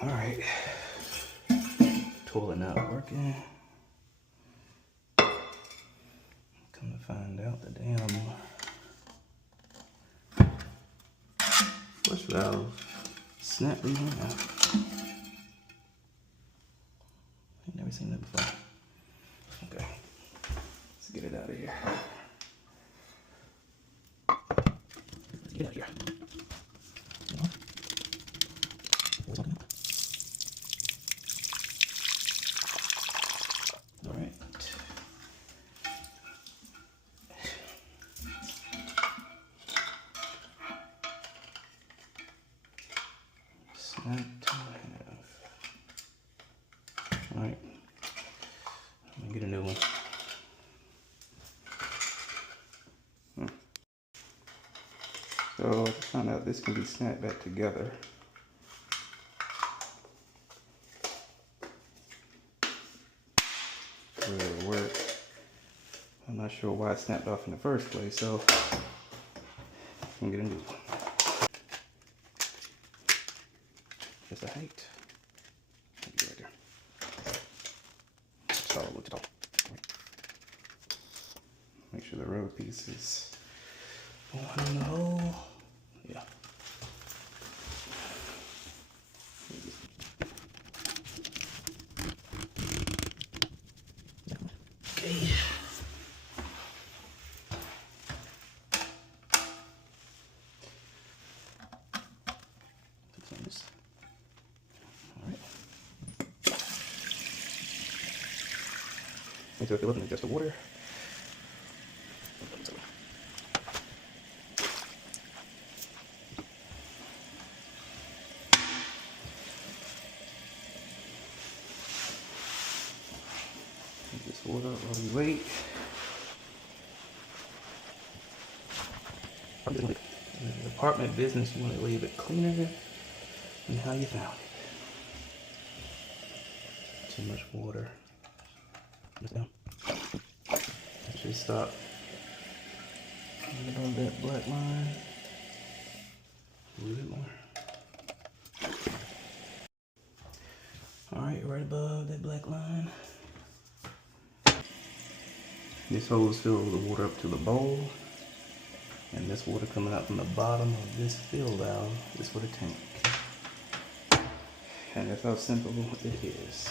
All right, toilet not working. Come to find out the damn flush valve snap leaving out. I've never seen that before. Okay, let's get it out of here. Get out of here. All right. Snap to half. All right. Let me get a new one. So I just found out this can be snapped back together. Really work. I'm not sure why it snapped off in the first place, so I'm gonna get a new one. Just a height. Right there. Solid with it all. Make sure the road piece is going in the hole. Yeah. Okay. Alright. So if you're looking at just the water, this water while we wait. The apartment business, you want to leave it cleaner than how you found it. Too much water. Down. That should stop. Right above that black line. A little bit more. Alright, right above that black line. This hose fills the water up to the bowl. And this water coming out from the bottom of this fill valve is for the tank. And that's how simple it is.